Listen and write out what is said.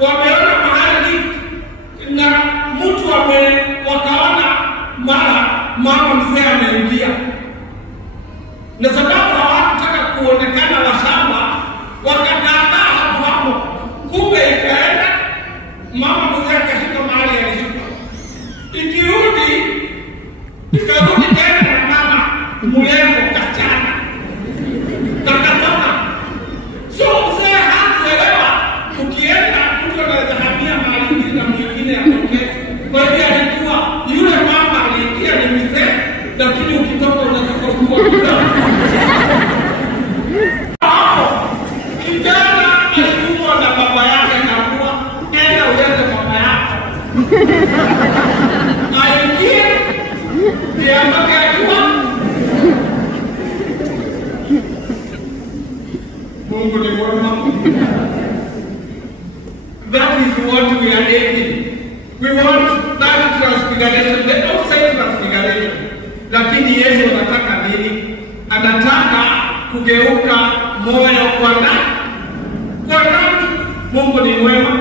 wameona mahali na mtu wakaona mama mzee ameingia, na sababu hawakutaka kuonekana washamba wakakataa hapo. Kumbe ikaenda mama mzee akashika mahali alishuka, ikarudi tena na mama mrembo kachana takatoka. So mzee hakuelewa, ukienda mtu anaweza hamia mahali na mwingine atoke. Kwa hiyo alikuwa yule mama aliingia ni mzee, lakini ukitoka unataka kuwa mzee. Kijana alitumwa na baba yake akaamua enda ulete baba yako. Aingie ndiye ambaye akiwa Mungu ni mwema. That is what we are aiming. We want that transfiguration, the outside transfiguration. Lakini Yesu anataka nini? Anataka kugeuka moyo kwa ndani. Mungu ni mwema.